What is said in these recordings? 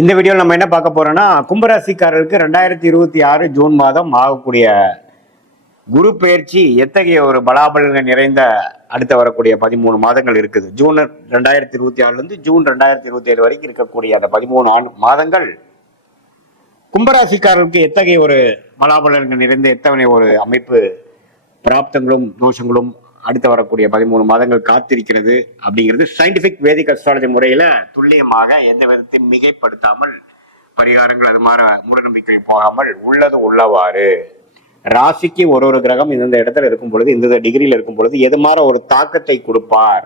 இந்த வீடியோவில் நம்ம என்ன பார்க்க போறோம்னா, கும்பராசிக்காரர்களுக்கு 2026 ஜூன் மாதம் ஆகக்கூடிய குரு பெயர்ச்சி எத்தகைய ஒரு பலாபலன்கள் நிறைந்த அடுத்த வரக்கூடிய 13 மாதங்கள் இருக்குது. ஜூன் 2026 ஜூன் 2027 வரைக்கும் இருக்கக்கூடிய அந்த 13 மாதங்கள் கும்பராசிக்காரர்களுக்கு எத்தகைய ஒரு பலாபலன்கள் நிறைந்த எத்தகைய ஒரு அமைப்பு, பிராப்தங்களும் தோஷங்களும் அடுத்த வரக்கூடிய 13 மாதங்கள் காத்திருக்கிறது அப்படிங்கிறது சயின்டிபிக் வேதிக் அஸ்ட்ராலஜி முறையில துல்லியமாக எந்த விதத்தையும் மிகைப்படுத்தாமல், பரிகாரங்கள் அது மாதிரி மூடநம்பிக்கை போகாமல் உள்ளது உள்ளவாறு ராசிக்கு ஒரு கிரகம் இந்த இடத்துல இருக்கும் பொழுது, இந்த டிகிரியில இருக்கும் பொழுது எது மாதிரி ஒரு தாக்கத்தை கொடுப்பார்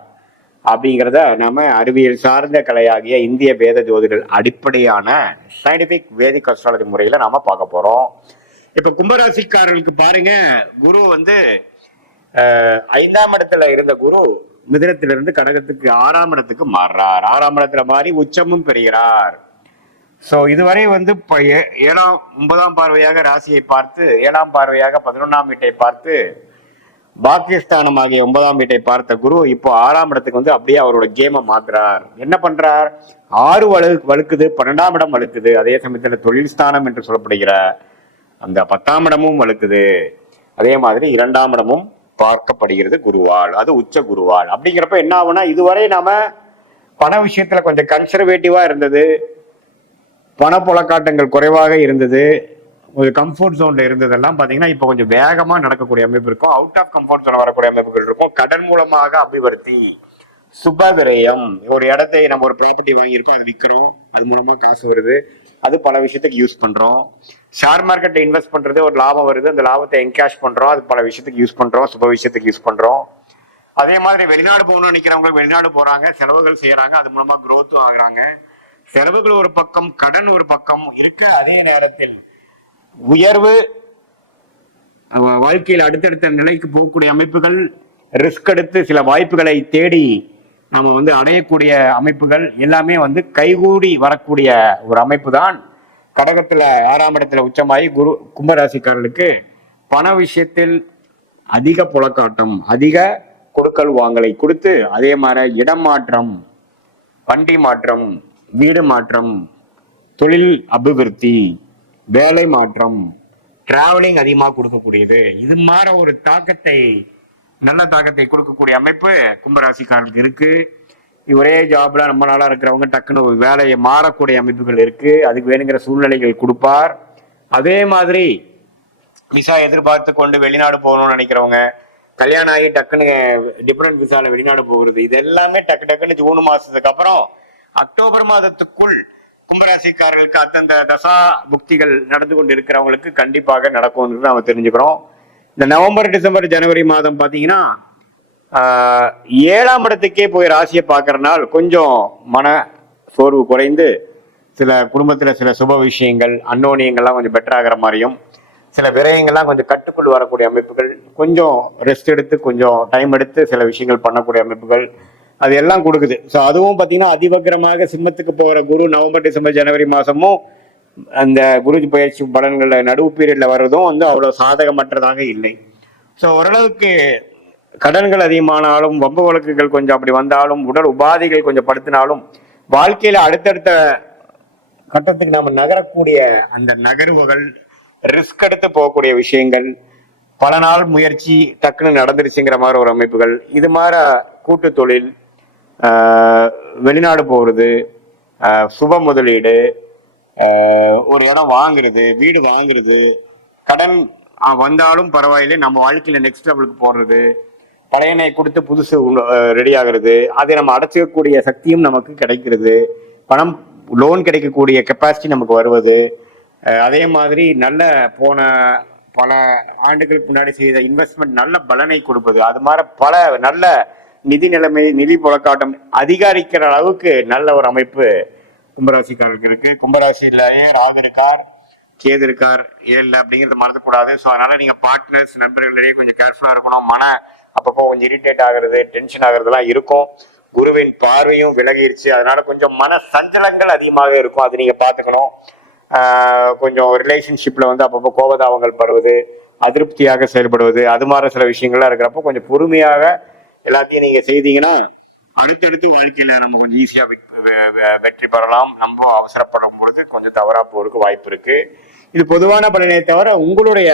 அப்படிங்கிறத நாம அறிவியல் சார்ந்த கலையாகிய இந்திய வேத ஜோதிடர் அடிப்படையான சயின்டிபிக் வேதிக் அஸ்ட்ராலஜி முறையில நாம பார்க்க போறோம். இப்ப கும்பராசிக்காரர்களுக்கு பாருங்க, குரு 5ஆம் இடத்துல இருந்த குரு மிதுனத்திலிருந்து கடகத்துக்கு 6ஆம் இடத்துக்கு மாறுறார். 6ஆம் இடத்துல மாறி உச்சமும் பெறுகிறார். சோ இதுவரை இப்ப 9ஆம் பார்வையாக ராசியை பார்த்து, 7ஆம் பார்வையாக 11ஆம் வீட்டை பார்த்து, பாக்கியஸ்தானம் ஆகிய 9ஆம் வீட்டை பார்த்த குரு இப்போ 6ஆம் இடத்துக்கு அப்படியே அவரோட கேமை மாத்துறார். என்ன பண்றார்? 6 வலுக்குது, 12ஆம் இடம் வலுக்குது. அதே சமயத்துல தொழில் ஸ்தானம் என்று சொல்லப்படுகிற அந்த 10ஆம் இடமும் வலுக்குது. அதே மாதிரி 2ஆம் இடமும் பார்க்கப்படுகிறது குருவால், அது உச்ச குருவால். அப்படிங்கிறப்ப என்ன ஆகும்னா, இதுவரை நாம பண விஷயத்துல கொஞ்சம் கன்சர்வேட்டிவா இருந்தது, பணப்புழக்காட்டங்கள் குறைவாக இருந்தது, ஒரு கம்ஃபர்ட் ஜோன்ல இருந்ததெல்லாம் பாத்தீங்கன்னா இப்ப கொஞ்சம் வேகமா நடக்கக்கூடிய அமைப்பு இருக்கும். அவுட் ஆஃப் கம்ஃபர்ட் ஜோன் வரக்கூடிய அமைப்புகள் இருக்கும். கடன் மூலமாக அபிவிருத்தி, சுபவிரயம். ஒரு இடத்தை நம்ம ஒரு ப்ராப்பர்ட்டி வாங்கியிருக்கோம், அது விற்கிறோம், அது மூலமா காசு வருது, அது பல விஷயத்துக்கு யூஸ் பண்றோம். ஷேர் மார்க்கெட்ல இன்வெஸ்ட் பண்றது, ஒரு லாபம் வருது, அந்த லாபத்தை என்கேஷ் பண்றோம், அது பல விஷயத்துக்கு யூஸ் பண்றோம், சுப விஷயத்துக்கு யூஸ் பண்றோம். அதே மாதிரி வெளிநாடு போகணும்னு நினைக்கிறவங்க வெளிநாடு போறாங்க, செலவுகள் செய்யறாங்க, அது மூலமா குரோத்தும் ஆகுறாங்க. செலவுகள் ஒரு பக்கம், கடன் ஒரு பக்கம் இருக்க, அதே நேரத்தில் உயர்வு, வாழ்க்கையில் அடுத்தடுத்த நிலைக்கு போகக்கூடிய அமைப்புகள், ரிஸ்க் எடுத்து சில வாய்ப்புகளை தேடி நம்ம அடையக்கூடிய அமைப்புகள் எல்லாமே கைகூடி வரக்கூடிய ஒரு அமைப்பு தான். கடகத்துல 6ஆம் இடத்துல உச்சமாயி குரு கும்பராசிக்காரர்களுக்கு பண விஷயத்தில் அதிக புழக்காட்டம், அதிக கொடுக்கல் வாங்கலை கொடுத்து, அதே மாதிரி இடம் மாற்றம், வண்டி மாற்றம், வீடு மாற்றம், தொழில் அபிவிருத்தி, வேலை மாற்றம், டிராவலிங் அதிகமாக கொடுக்கக்கூடியது. இது மாதிரி ஒரு தாக்கத்தை, நல்ல தாக்கத்தை கொடுக்கக்கூடிய அமைப்பு கும்பராசிக்காரர்களுக்கு இருக்கு. ஒரே ஜாப்ல ரொம்ப நாளா இருக்கிறவங்க டக்குன்னு ஒரு வேலையை மாறக்கூடிய அமைப்புகள் இருக்கு. அதுக்கு வேணுங்கிற சூழ்நிலைகள் கொடுப்பார். அதே மாதிரி விசா எதிர்பார்த்து கொண்டு வெளிநாடு போகணும்னு நினைக்கிறவங்க, கல்யாணம் ஆகி டக்குன்னு டிஃபரெண்ட் விசால வெளிநாடு போகிறது, இது எல்லாமே டக்குன்னு ஜூன் மாசத்துக்கு அப்புறம் அக்டோபர் மாதத்துக்குள் கும்பராசிக்காரர்களுக்கு அந்தந்த தசா புக்திகள் நடந்து கொண்டு இருக்கிறவங்களுக்கு கண்டிப்பாக நடக்கும்னு நம்ம தெரிஞ்சுக்கிறோம். இந்த நவம்பர், டிசம்பர், ஜனவரி மாதம் பாத்தீங்கன்னா 7ஆம் இடத்துக்கே போய் ராசியை பார்க்கறதுனால கொஞ்சம் மன சோர்வு குறைந்து, சில குடும்பத்துல சில சுப விஷயங்கள், அன்னோனியங்கள்லாம் கொஞ்சம் பெட்டர் ஆகிற மாதிரியும், சில விரயங்கள்லாம் கொஞ்சம் கட்டுக்குள் வரக்கூடிய அமைப்புகள், கொஞ்சம் ரெஸ்ட் எடுத்து கொஞ்சம் டைம் எடுத்து சில விஷயங்கள் பண்ணக்கூடிய அமைப்புகள், அது எல்லாம் கொடுக்குது. ஸோ அதுவும் பார்த்தீங்கன்னா அதிவக்கரமாக சிம்மத்துக்கு போகிற குரு நவம்பர், டிசம்பர், ஜனவரி மாதமும் அந்த குரு பயிற்சி பலன்களை நடுவு பீரியட்ல வர்றதும் அவ்வளோ சாதகமற்றதாக இல்லை. ஸோ ஓரளவுக்கு கடன்கள் அதிகமானாலும், வம்பு வழக்குகள் கொஞ்சம் அப்படி வந்தாலும், உடல் உபாதைகள் கொஞ்சம் படுத்தினாலும், வாழ்க்கையில அடுத்தடுத்த கட்டத்துக்கு நாம நகரக்கூடிய அந்த நகர்வுகள், ரிஸ்க் எடுத்து போகக்கூடிய விஷயங்கள், பல நாள் முயற்சி டக்குன்னு நடந்துருச்சுங்கிற மாதிரி ஒரு அமைப்புகள், இது மாதிரி கூட்டு தொழில், வெளிநாடு போகிறது, சுப முதலீடு, ஒரு இடம் வாங்குறது, வீடு வாங்குறது, கடன் வந்தாலும் பரவாயில்லை, நம்ம வாழ்க்கையில நெக்ஸ்ட் லெவலுக்கு போடுறது, பழையனை கொடுத்து புதுசு ரெடி ஆகுறது, அதை நம்ம அடைச்சிக்கக்கூடிய சக்தியும் நமக்கு கிடைக்கிறது, பணம் லோன் கிடைக்கக்கூடிய கெப்பாசிட்டி நமக்கு வருவது, அதே மாதிரி நல்ல போன பல ஆண்டுகளுக்கு முன்னாடி செய்த இன்வெஸ்ட்மெண்ட் நல்ல பலனை கொடுப்பது, அது மாதிரி பல நல்ல நிதி நிலைமை, நிதி புழக்காட்டம் அதிகரிக்கிற அளவுக்கு நல்ல ஒரு அமைப்பு கும்பராசிக்காரர்களுக்கு இருக்கு. கும்பராசியிலேயே ராகு இருக்கார், கேது இருக்கார் 7 அப்படிங்கிறது மறந்துக்கூடாது. ஸோ அதனால நீங்க பார்ட்னர்ஸ், நண்பர்களிடையே கொஞ்சம் கேர்ஃபுல்லா இருக்கணும். அப்பப்போ கொஞ்சம் இரிட்டேட் ஆகுறது, டென்ஷன் ஆகுறதுலாம் இருக்கும். குருவின் பார்வையும் விலகிருச்சு, அதனால கொஞ்சம் மன சஞ்சலங்கள் அதிகமாக இருக்கும், அது நீங்க பாத்துக்கணும். கொஞ்சம் ரிலேஷன்ஷிப்ல அப்பப்போ கோபதாபங்கள் படுவது, அதிருப்தியாக செயல்படுவது, அது மாதிரி சில விஷயங்கள்லாம் இருக்கிறப்போ கொஞ்சம் பொறுமையாக எல்லாத்தையும் நீங்க செய்தீங்கன்னா அடுத்தடுத்து வாழ்க்கையில நம்ம கொஞ்சம் ஈஸியா வெற்றி பெறலாம். நம்ம அவசரப்படும் பொழுது கொஞ்சம் தவறா போறதுக்கு வாய்ப்பு இருக்கு. இது பொதுவான பலனை தவிர உங்களுடைய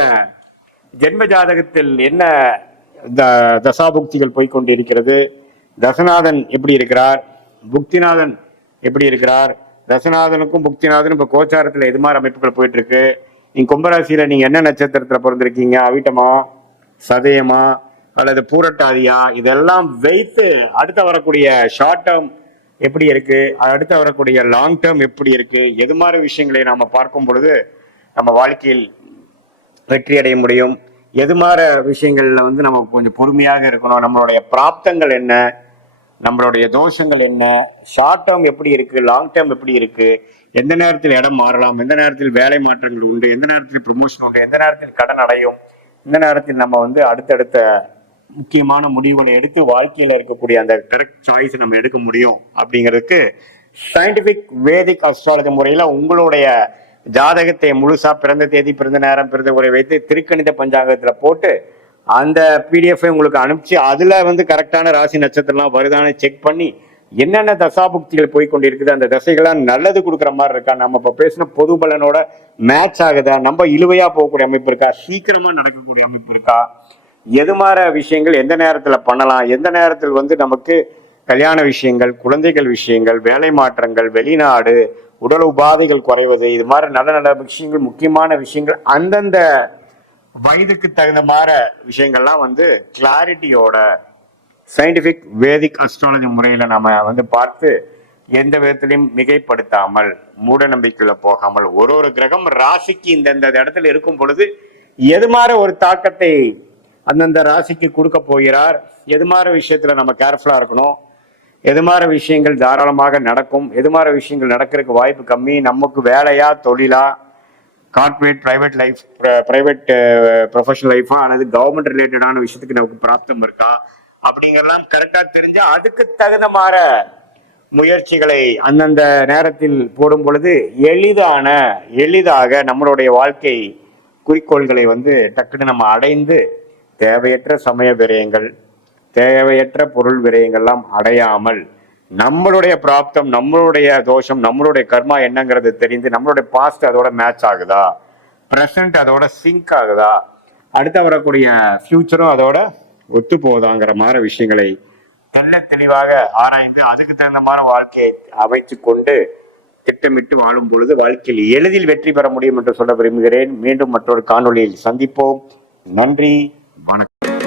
ஜென்ம ஜாதகத்தில் என்ன தசாபுக்திகள் போய்கொண்டிருக்கிறது, தசநாதன் எப்படி இருக்கிறார், புக்திநாதன் எப்படி இருக்கிறார், தசநாதனுக்கும் புக்திநாதனும் இப்ப கோச்சாரத்துல எது மாதிரி அமைப்புகள் போயிட்டு இருக்கு, நீங்க கும்பராசியில நீங்க என்ன நட்சத்திரத்துல பிறந்திருக்கீங்க, அவிட்டமா சதயமா அல்லது பூரட்டாதியா, இதெல்லாம் வைத்து அடுத்த வரக்கூடிய ஷார்ட் டேர்ம் எப்படி இருக்கு, அடுத்து வரக்கூடிய லாங் டேர்ம் எப்படி இருக்கு, எது மாதிரி விஷயங்களை நாம பார்க்கும் பொழுது நம்ம வாழ்க்கையில் வெற்றி அடைய முடியும். எது மாதிரி விஷயங்கள்ல வந்து நம்ம கொஞ்சம் பொறுமையாக இருக்கணும், நம்மளுடைய பிராப்தங்கள் என்ன, நம்மளுடைய தோஷங்கள் என்ன, ஷார்ட் டேர்ம் எப்படி இருக்கு, லாங் டேர்ம் எப்படி இருக்கு, எந்த நேரத்தில் இடம் மாறலாம், எந்த நேரத்தில் வேலை மாற்றங்கள் உண்டு, எந்த நேரத்தில் ப்ரொமோஷன் உண்டு, எந்த நேரத்தில் கடன் அடையும், இந்த நேரத்தில் நம்ம வந்து அடுத்தடுத்த முக்கியமான முடிவுகளை எடுத்து வாழ்க்கையில இருக்கக்கூடிய அந்த கரெக்ட் சாய்ஸ் நம்ம எடுக்க முடியும் அப்படிங்கிறதுக்கு சயின்டிபிக் வேதிக் அஸ்ட்ராலஜி முறையில உங்களுடைய ஜாதகத்தை முழுசா பிறந்த தேதி, பிறந்த நேரம், பிறந்த உரை வைத்து திருக்கணித பஞ்சாங்கத்துல போட்டு அந்த பிடிஎஃப் உங்களுக்கு அனுப்பிச்சு அதுல வந்து கரெக்டான ராசி நட்சத்திரம்லாம் வருதான்னு செக் பண்ணி என்னென்ன தசாபுக்திகள் போய்கொண்டிருக்குது, அந்த தசைகள்லாம் நல்லது கொடுக்குற மாதிரி இருக்கா, நம்ம இப்ப பேசின பொது பலனோட மேட்ச் ஆகுதா, நம்ம இழுவையா போகக்கூடிய அமைப்பு இருக்கா, சீக்கிரமா நடக்கக்கூடிய அமைப்பு இருக்கா, எது மாதிரி விஷயங்கள் எந்த நேரத்துல பண்ணலாம், எந்த நேரத்தில் வந்து நமக்கு கல்யாண விஷயங்கள், குழந்தைகள் விஷயங்கள், வேலை மாற்றங்கள், வெளிநாடு, உடல் உபாதைகள் குறைவது, இது மாதிரி நல்ல நல்ல விஷயங்கள், முக்கியமான விஷயங்கள் அந்தந்த வயதுக்கு தகுந்த மாதிரி விஷயங்கள்லாம் வந்து கிளாரிட்டியோட சயின்டிபிக் வேதிக் அஸ்ட்ராலஜி முறையில நாம வந்து பார்த்து எந்த விதத்திலையும் மிகைப்படுத்தாமல் மூட நம்பிக்கையில போகாமல் ஒரு கிரகம் ராசிக்கு இந்த இடத்துல இருக்கும் பொழுது எது மாதிரி ஒரு தாக்கத்தை அந்தந்த ராசிக்கு கொடுக்க போகிறார், எது மாதிரி விஷயத்துல நம்ம கேர்ஃபுல்லா இருக்கணும், எது மாதிரி விஷயங்கள் தாராளமாக நடக்கும், எது மாதிரி விஷயங்கள் நடக்கிறதுக்கு வாய்ப்பு கம்மி, நமக்கு வேலையா தொழிலா, corporate private life, private professional லைஃபா அல்லது கவர்மெண்ட் ரிலேட்டடான விஷயத்துக்கு நமக்கு பிராப்தம் இருக்கா அப்படிங்கறதெல்லாம் கரெக்டா தெரிஞ்சா அதுக்கு தகுந்த மாதிரி முயற்சிகளை அந்தந்த நேரத்தில் போடும் பொழுது எளிதாக நம்மளுடைய வாழ்க்கை குறிக்கோள்களை வந்து டக்குன்னு நம்ம அடைந்து தேவையற்ற சமய விரயங்கள், தேவையற்ற பொருள் விரயங்கள்லாம் அடையாமல் நம்மளுடைய பிராப்தம், நம்மளுடைய தோஷம், நம்மளுடைய கர்மா என்னங்கிறது தெரிந்து நம்மளுடைய பாஸ்ட் அதோட மேட்ச் ஆகுதா, பிரசன்ட் அதோட சிங்க் ஆகுதா, அடுத்த வரக்கூடிய ஃபியூச்சரும் அதோட ஒத்து போகுதாங்கிற மாதிரி விஷயங்களை தெல்ல தெளிவாக ஆராய்ந்து அதுக்கு தகுந்த மாதிரி வாழ்க்கையை அமைச்சு கொண்டு திட்டமிட்டு வாழும் பொழுது வாழ்க்கையில் எளிதில் வெற்றி பெற முடியும் என்று சொல்ல விரும்புகிறேன். மீண்டும் மற்றொரு காணொளியில் சந்திப்போம். நன்றி, வணக்கம்.